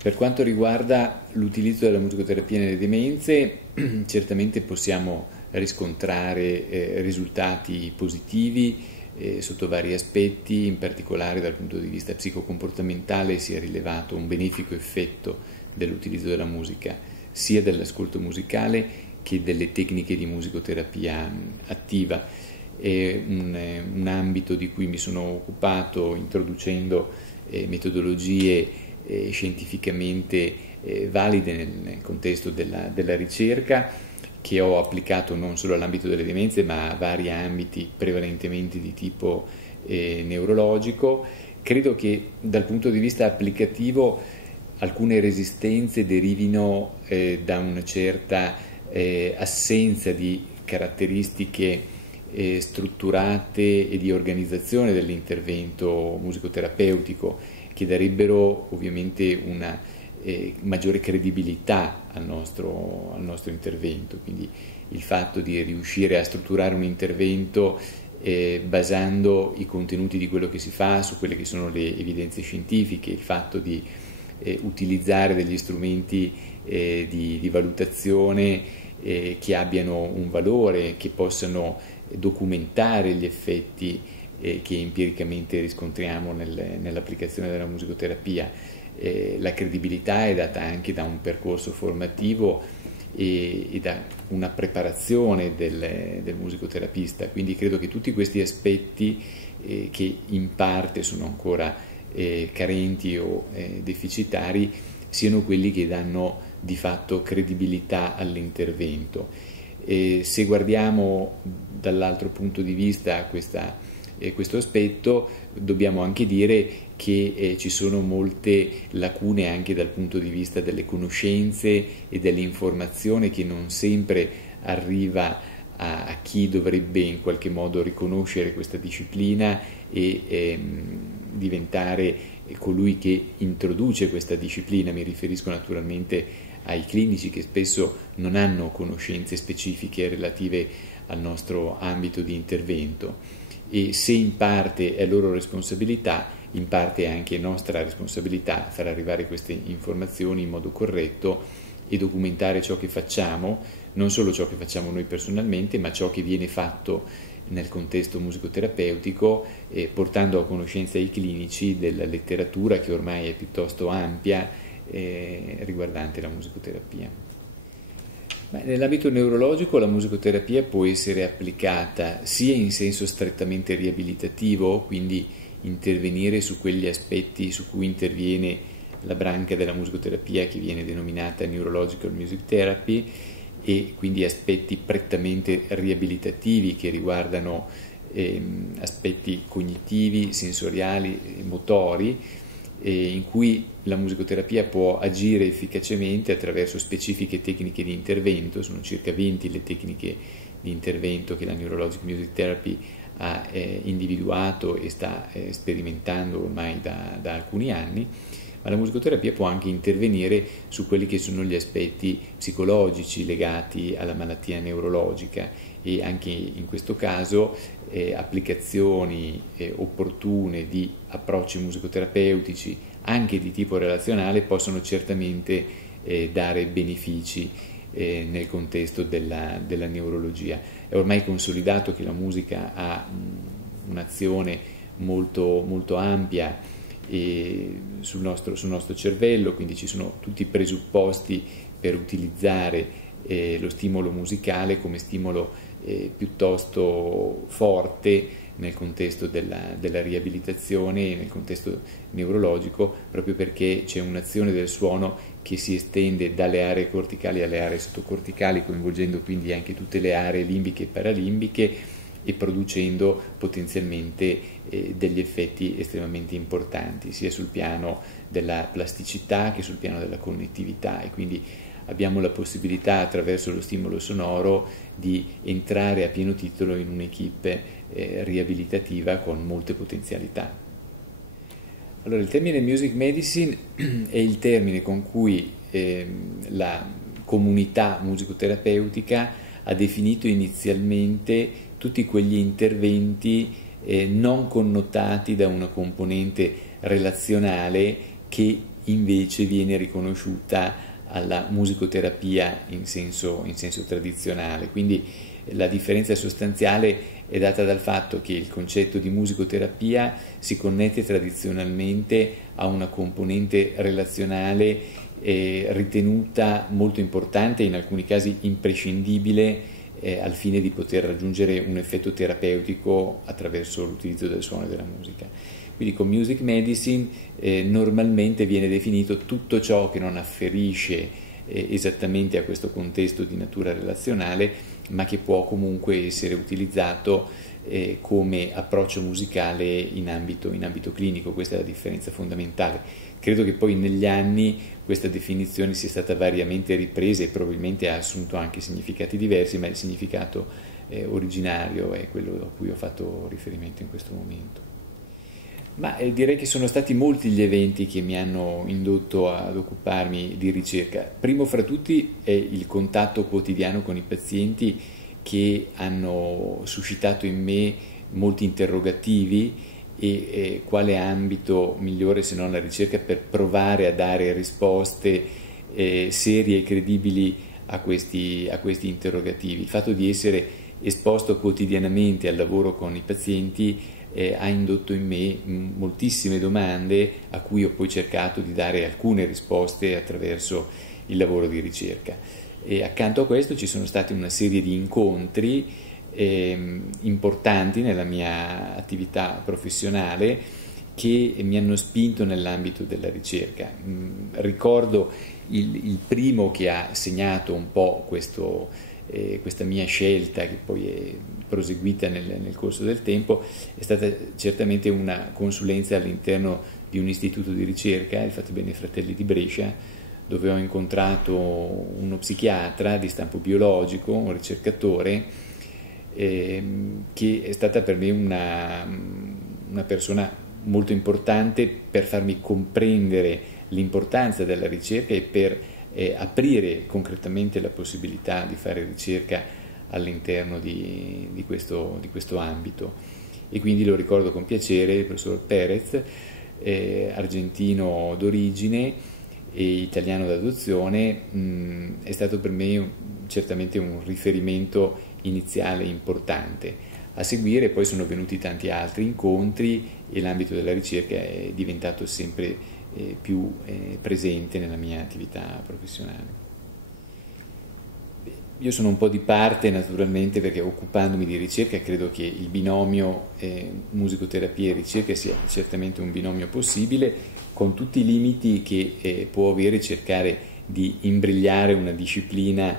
Per quanto riguarda l'utilizzo della musicoterapia nelle demenze, certamente possiamo riscontrare risultati positivi sotto vari aspetti, in particolare dal punto di vista psicocomportamentale si è rilevato un benefico effetto dell'utilizzo della musica, sia dell'ascolto musicale che delle tecniche di musicoterapia attiva. È un ambito di cui mi sono occupato introducendo metodologie scientificamente valide nel contesto della ricerca, che ho applicato non solo all'ambito delle demenze ma a vari ambiti prevalentemente di tipo neurologico. Credo che dal punto di vista applicativo alcune resistenze derivino da una certa assenza di caratteristiche strutturate e di organizzazione dell'intervento musicoterapeutico, che darebbero ovviamente una maggiore credibilità al nostro intervento. Quindi il fatto di riuscire a strutturare un intervento basando i contenuti di quello che si fa su quelle che sono le evidenze scientifiche, il fatto di utilizzare degli strumenti di valutazione che abbiano un valore, che possano documentare gli effetti che empiricamente riscontriamo nell'applicazione della musicoterapia. La credibilità è data anche da un percorso formativo e da una preparazione del musicoterapista, quindi credo che tutti questi aspetti che in parte sono ancora carenti o deficitari siano quelli che danno di fatto credibilità all'intervento. Se guardiamo dall'altro punto di vista questo aspetto, dobbiamo anche dire che ci sono molte lacune anche dal punto di vista delle conoscenze e dell'informazione, che non sempre arriva a chi dovrebbe in qualche modo riconoscere questa disciplina e diventare colui che introduce questa disciplina. Mi riferisco naturalmente ai clinici, che spesso non hanno conoscenze specifiche relative al nostro ambito di intervento, e se in parte è loro responsabilità, in parte è anche nostra responsabilità far arrivare queste informazioni in modo corretto e documentare ciò che facciamo, non solo ciò che facciamo noi personalmente, ma ciò che viene fatto nel contesto musicoterapeutico, portando a conoscenza ai clinici della letteratura che ormai è piuttosto ampia riguardante la musicoterapia. Nell'ambito neurologico la musicoterapia può essere applicata sia in senso strettamente riabilitativo, quindi intervenire su quegli aspetti su cui interviene la branca della musicoterapia che viene denominata Neurological Music Therapy, e quindi aspetti prettamente riabilitativi che riguardano aspetti cognitivi, sensoriali, motori, in cui la musicoterapia può agire efficacemente attraverso specifiche tecniche di intervento. Sono circa 20 le tecniche di intervento che la Neurologic Music Therapy ha individuato e sta sperimentando ormai da alcuni anni, ma la musicoterapia può anche intervenire su quelli che sono gli aspetti psicologici legati alla malattia neurologica, e anche in questo caso applicazioni opportune di approcci musicoterapeutici anche di tipo relazionale possono certamente dare benefici nel contesto della neurologia. È ormai consolidato che la musica ha un'azione molto, molto ampia sul nostro cervello, quindi ci sono tutti i presupposti per utilizzare lo stimolo musicale come stimolo piuttosto forte nel contesto della riabilitazione e nel contesto neurologico, proprio perché c'è un'azione del suono che si estende dalle aree corticali alle aree sottocorticali, coinvolgendo quindi anche tutte le aree limbiche e paralimbiche e producendo potenzialmente degli effetti estremamente importanti, sia sul piano della plasticità che sul piano della connettività, e quindi abbiamo la possibilità attraverso lo stimolo sonoro di entrare a pieno titolo in un'equipe riabilitativa con molte potenzialità. Allora, il termine music medicine è il termine con cui la comunità musicoterapeutica ha definito inizialmente tutti quegli interventi non connotati da una componente relazionale che invece viene riconosciuta alla musicoterapia in senso tradizionale. Quindi la differenza sostanziale è data dal fatto che il concetto di musicoterapia si connette tradizionalmente a una componente relazionale ritenuta molto importante, in alcuni casi imprescindibile, al fine di poter raggiungere un effetto terapeutico attraverso l'utilizzo del suono e della musica. Quindi con Music Medicine normalmente viene definito tutto ciò che non afferisce esattamente a questo contesto di natura relazionale, ma che può comunque essere utilizzato come approccio musicale in ambito clinico. Questa è la differenza fondamentale. Credo che poi negli anni questa definizione sia stata variamente ripresa e probabilmente ha assunto anche significati diversi, ma il significato originario è quello a cui ho fatto riferimento in questo momento. Ma direi che sono stati molti gli eventi che mi hanno indotto ad occuparmi di ricerca. Primo fra tutti è il contatto quotidiano con i pazienti, che hanno suscitato in me molti interrogativi, e quale ambito migliore se non la ricerca per provare a dare risposte serie e credibili a questi interrogativi. Il fatto di essere esposto quotidianamente al lavoro con i pazienti ha indotto in me moltissime domande a cui ho poi cercato di dare alcune risposte attraverso il lavoro di ricerca. E accanto a questo ci sono stati una serie di incontri importanti nella mia attività professionale che mi hanno spinto nell'ambito della ricerca. Ricordo il primo che ha segnato un po' questa mia scelta, che poi è proseguita nel corso del tempo, è stata certamente una consulenza all'interno di un istituto di ricerca, il Fatebenefratelli Fratelli di Brescia, dove ho incontrato uno psichiatra di stampo biologico, un ricercatore, che è stata per me una persona molto importante per farmi comprendere l'importanza della ricerca e per aprire concretamente la possibilità di fare ricerca all'interno di questo ambito. E quindi lo ricordo con piacere, il professor Perez, argentino d'origine e italiano d'adozione, è stato per me certamente un riferimento iniziale importante. A seguire poi sono venuti tanti altri incontri e l'ambito della ricerca è diventato sempre più presente nella mia attività professionale. Io sono un po' di parte naturalmente, perché occupandomi di ricerca credo che il binomio musicoterapia e ricerca sia certamente un binomio possibile, con tutti i limiti che può avere cercare di imbrigliare una disciplina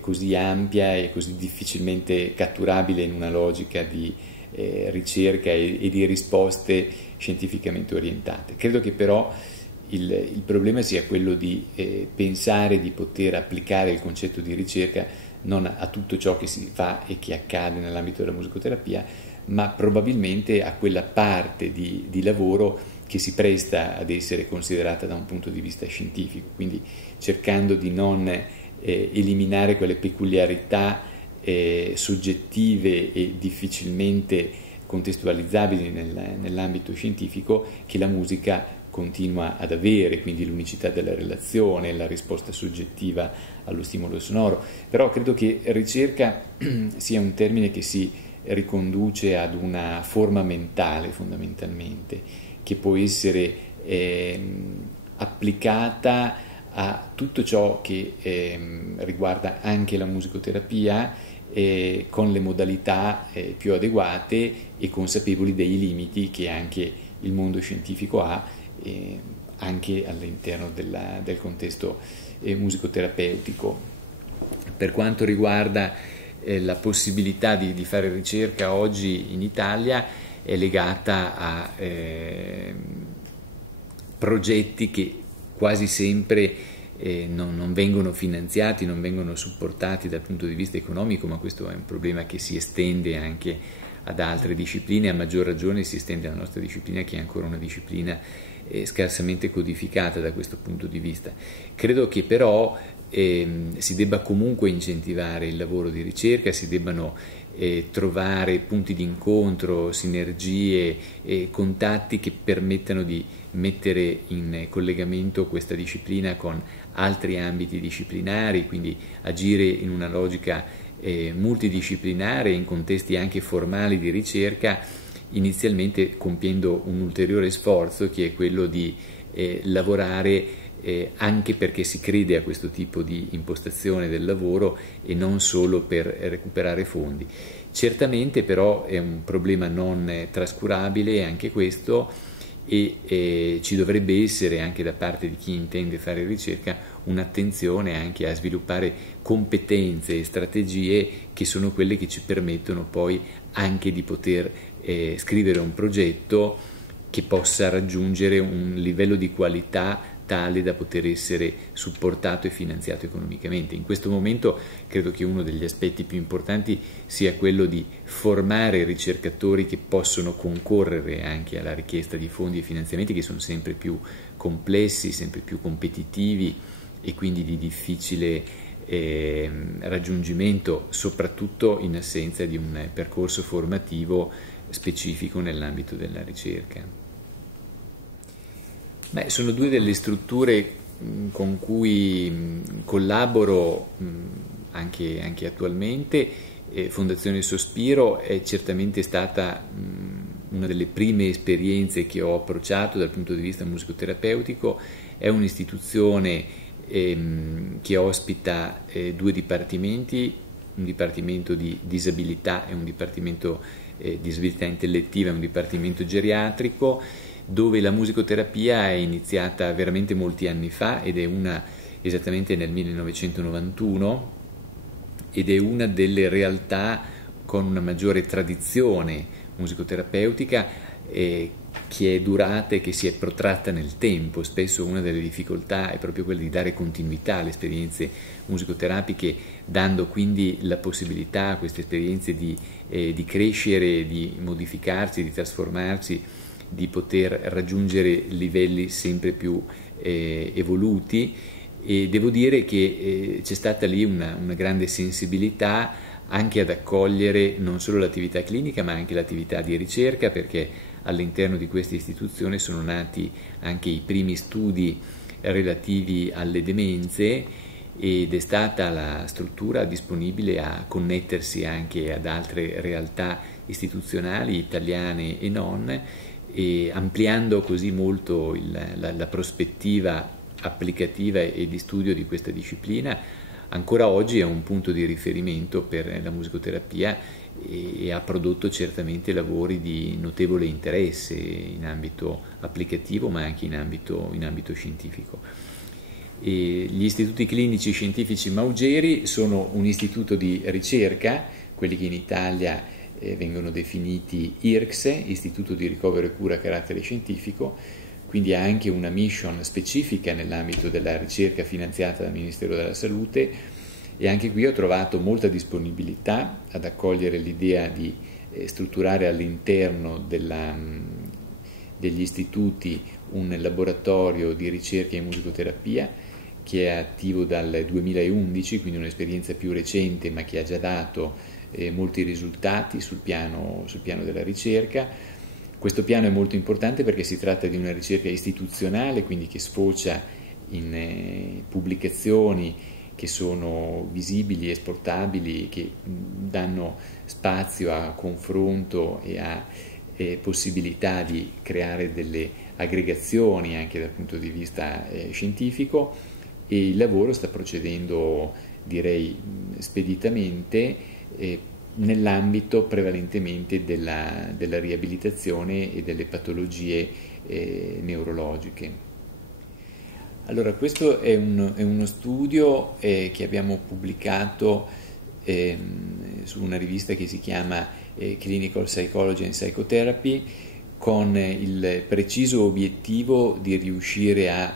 così ampia e così difficilmente catturabile in una logica di ricerca e di risposte scientificamente orientate. Credo che però il problema sia quello di pensare di poter applicare il concetto di ricerca non a tutto ciò che si fa e che accade nell'ambito della musicoterapia, ma probabilmente a quella parte di lavoro che si presta ad essere considerata da un punto di vista scientifico, quindi cercando di non eliminare quelle peculiarità soggettive e difficilmente contestualizzabili nell'ambito scientifico che la musica continua ad avere, quindi l'unicità della relazione, la risposta soggettiva allo stimolo sonoro. Però credo che ricerca sia un termine che si riconduce ad una forma mentale fondamentalmente, che può essere applicata a tutto ciò che riguarda anche la musicoterapia, con le modalità più adeguate e consapevoli dei limiti che anche il mondo scientifico ha, anche all'interno del contesto musicoterapeutico. Per quanto riguarda la possibilità di fare ricerca oggi in Italia, è legata a progetti che quasi sempre non vengono finanziati, non vengono supportati dal punto di vista economico, ma questo è un problema che si estende anche ad altre discipline, a maggior ragione si estende alla nostra disciplina, che è ancora una disciplina scarsamente codificata da questo punto di vista. Credo che però si debba comunque incentivare il lavoro di ricerca, si debbano trovare punti di incontro, sinergie e contatti che permettano di mettere in collegamento questa disciplina con altri ambiti disciplinari, quindi agire in una logica multidisciplinare in contesti anche formali di ricerca, inizialmente compiendo un ulteriore sforzo che è quello di lavorare anche perché si crede a questo tipo di impostazione del lavoro e non solo per recuperare fondi. Certamente però è un problema non trascurabile anche questo, e ci dovrebbe essere anche da parte di chi intende fare ricerca un'attenzione anche a sviluppare competenze e strategie che sono quelle che ci permettono poi anche di poter scrivere un progetto che possa raggiungere un livello di qualità tale da poter essere supportato e finanziato economicamente. In questo momento credo che uno degli aspetti più importanti sia quello di formare ricercatori che possono concorrere anche alla richiesta di fondi e finanziamenti, che sono sempre più complessi, sempre più competitivi e quindi di difficile raggiungimento, soprattutto in assenza di un percorso formativo specifico nell'ambito della ricerca. Sono due delle strutture con cui collaboro anche attualmente. Fondazione Sospiro è certamente stata una delle prime esperienze che ho approcciato dal punto di vista musicoterapeutico. È un'istituzione che ospita due dipartimenti, un dipartimento di disabilità e un dipartimento di disabilità intellettiva e un dipartimento geriatrico, dove la musicoterapia è iniziata veramente molti anni fa ed è esattamente nel 1991, ed è una delle realtà con una maggiore tradizione musicoterapeutica che è durata e che si è protratta nel tempo. Spesso una delle difficoltà è proprio quella di dare continuità alle esperienze musicoterapiche, dando quindi la possibilità a queste esperienze di crescere, di modificarsi, di trasformarsi, di poter raggiungere livelli sempre più evoluti, e devo dire che c'è stata lì una grande sensibilità anche ad accogliere non solo l'attività clinica ma anche l'attività di ricerca, perché all'interno di questa istituzione sono nati anche i primi studi relativi alle demenze, ed è stata la struttura disponibile a connettersi anche ad altre realtà istituzionali italiane e non, e ampliando così molto la prospettiva applicativa e di studio di questa disciplina. Ancora oggi è un punto di riferimento per la musicoterapia e ha prodotto certamente lavori di notevole interesse in ambito applicativo ma anche in ambito scientifico. Gli istituti clinici scientifici Maugeri sono un istituto di ricerca, quelli che in Italia vengono definiti IRCSE, Istituto di Ricovero e Cura a carattere scientifico, quindi ha anche una mission specifica nell'ambito della ricerca finanziata dal Ministero della Salute, e anche qui ho trovato molta disponibilità ad accogliere l'idea di strutturare all'interno degli istituti un laboratorio di ricerca in musicoterapia che è attivo dal 2011, quindi un'esperienza più recente ma che ha già dato molti risultati sul piano della ricerca. Questo piano è molto importante perché si tratta di una ricerca istituzionale, quindi che sfocia in pubblicazioni che sono visibili, esportabili, che danno spazio a confronto e a possibilità di creare delle aggregazioni anche dal punto di vista scientifico, e il lavoro sta procedendo, direi, speditamente nell'ambito prevalentemente della riabilitazione e delle patologie neurologiche. Allora, questo è uno studio che abbiamo pubblicato su una rivista che si chiama Clinical Psychology and Psychotherapy, con il preciso obiettivo di riuscire a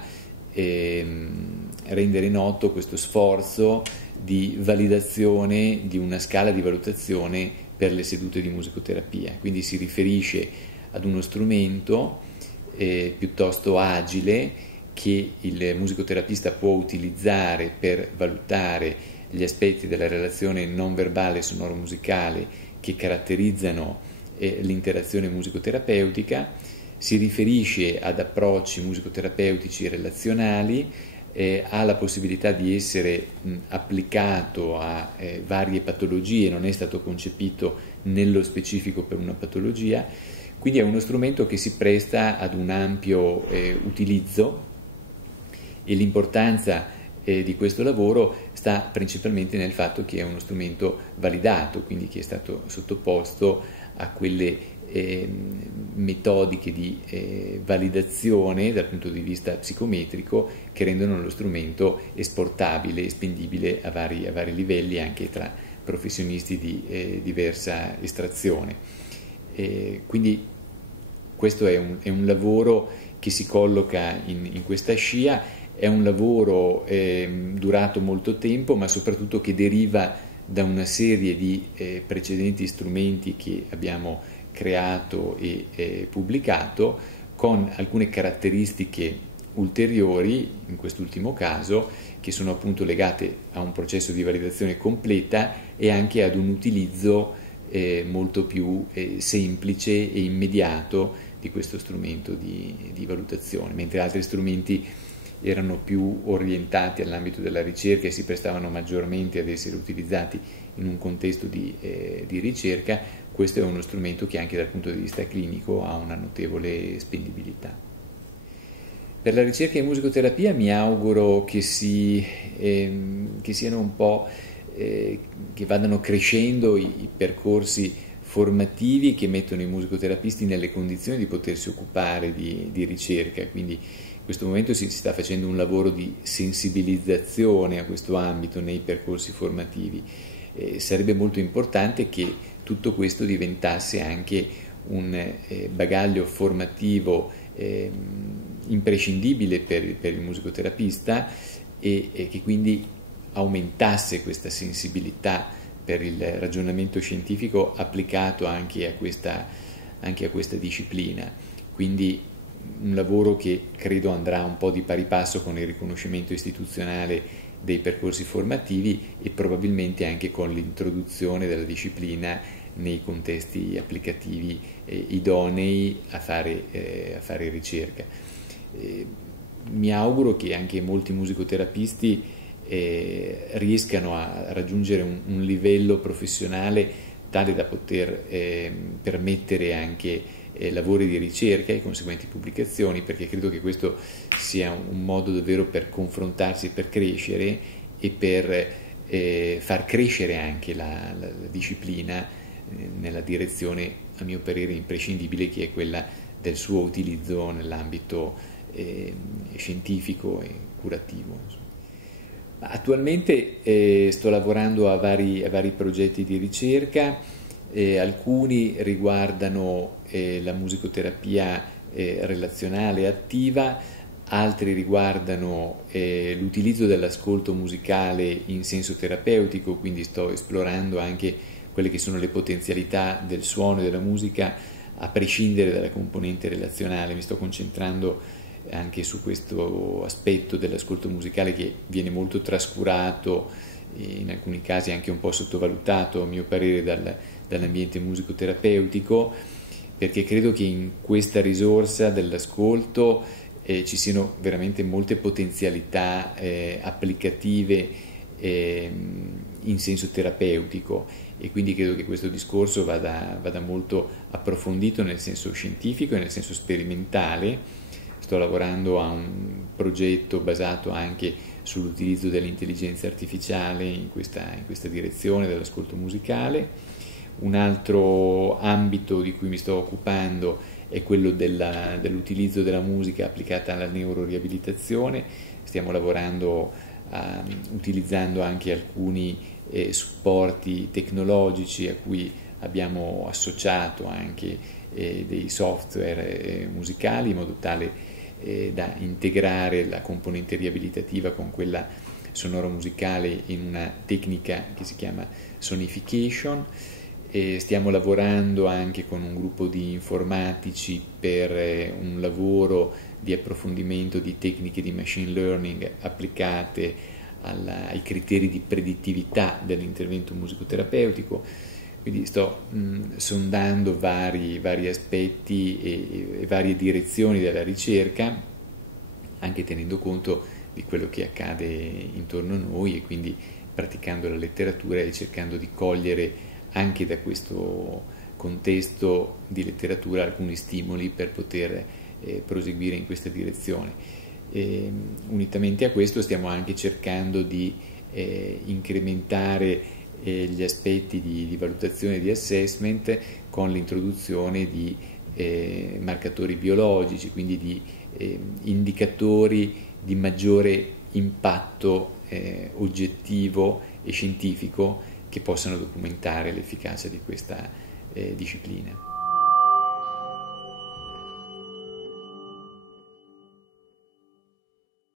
rendere noto questo sforzo di validazione di una scala di valutazione per le sedute di musicoterapia. Quindi si riferisce ad uno strumento piuttosto agile che il musicoterapista può utilizzare per valutare gli aspetti della relazione non verbale sonoro-musicale che caratterizzano l'interazione musicoterapeutica. Si riferisce ad approcci musicoterapeutici relazionali, ha la possibilità di essere applicato a varie patologie, non è stato concepito nello specifico per una patologia, quindi è uno strumento che si presta ad un ampio utilizzo, e l'importanza di questo lavoro sta principalmente nel fatto che è uno strumento validato, quindi che è stato sottoposto a quelle metodiche di validazione dal punto di vista psicometrico che rendono lo strumento esportabile e spendibile a vari livelli, anche tra professionisti di diversa estrazione. Quindi questo è un lavoro che si colloca in questa scia. È un lavoro durato molto tempo, ma soprattutto che deriva da una serie di precedenti strumenti che abbiamo creato e pubblicato, con alcune caratteristiche ulteriori, in quest'ultimo caso, che sono appunto legate a un processo di validazione completa e anche ad un utilizzo molto più semplice e immediato di questo strumento di valutazione, mentre altri strumenti erano più orientati all'ambito della ricerca e si prestavano maggiormente ad essere utilizzati in un contesto di ricerca. Questo è uno strumento che anche dal punto di vista clinico ha una notevole spendibilità. Per la ricerca in musicoterapia mi auguro che siano un po', che vadano crescendo i percorsi formativi che mettono i musicoterapisti nelle condizioni di potersi occupare di ricerca, quindi in questo momento si sta facendo un lavoro di sensibilizzazione a questo ambito nei percorsi formativi. Sarebbe molto importante che tutto questo diventasse anche un bagaglio formativo imprescindibile per il musicoterapista e che quindi aumentasse questa sensibilità per il ragionamento scientifico applicato anche a questa disciplina. Quindi un lavoro che credo andrà un po' di pari passo con il riconoscimento istituzionale dei percorsi formativi e probabilmente anche con l'introduzione della disciplina nei contesti applicativi idonei a fare ricerca. Mi auguro che anche molti musicoterapisti riescano a raggiungere un livello professionale tale da poter permettere anche lavori di ricerca e conseguenti pubblicazioni, perché credo che questo sia un modo davvero per confrontarsi, per crescere e per far crescere anche la disciplina nella direzione, a mio parere, imprescindibile, che è quella del suo utilizzo nell'ambito scientifico e curativo. Attualmente sto lavorando a vari progetti di ricerca. Alcuni riguardano la musicoterapia relazionale attiva, altri riguardano l'utilizzo dell'ascolto musicale in senso terapeutico, quindi sto esplorando anche quelle che sono le potenzialità del suono e della musica a prescindere dalla componente relazionale. Mi sto concentrando anche su questo aspetto dell'ascolto musicale che viene molto trascurato, in alcuni casi anche un po' sottovalutato, a mio parere, dall'ambiente musicoterapeutico, perché credo che in questa risorsa dell'ascolto ci siano veramente molte potenzialità applicative in senso terapeutico, e quindi credo che questo discorso vada molto approfondito nel senso scientifico e nel senso sperimentale. Sto lavorando a un progetto basato anche sull'utilizzo dell'intelligenza artificiale in questa direzione dell'ascolto musicale. Un altro ambito di cui mi sto occupando è quello dell'utilizzo della musica applicata alla neuroriabilitazione. Stiamo lavorando utilizzando anche alcuni supporti tecnologici a cui abbiamo associato anche dei software musicali, in modo tale da integrare la componente riabilitativa con quella sonoro-musicale in una tecnica che si chiama sonification. e stiamo lavorando anche con un gruppo di informatici per un lavoro di approfondimento di tecniche di machine learning applicate ai criteri di predittività dell'intervento musicoterapeutico. Quindi sto sondando vari aspetti e varie direzioni della ricerca, anche tenendo conto di quello che accade intorno a noi, e quindi praticando la letteratura e cercando di cogliere anche da questo contesto di letteratura alcuni stimoli per poter proseguire in questa direzione. Unitamente a questo stiamo anche cercando di incrementare gli aspetti di valutazione e di assessment con l'introduzione di marcatori biologici, quindi di indicatori di maggiore impatto oggettivo e scientifico che possano documentare l'efficacia di questa disciplina.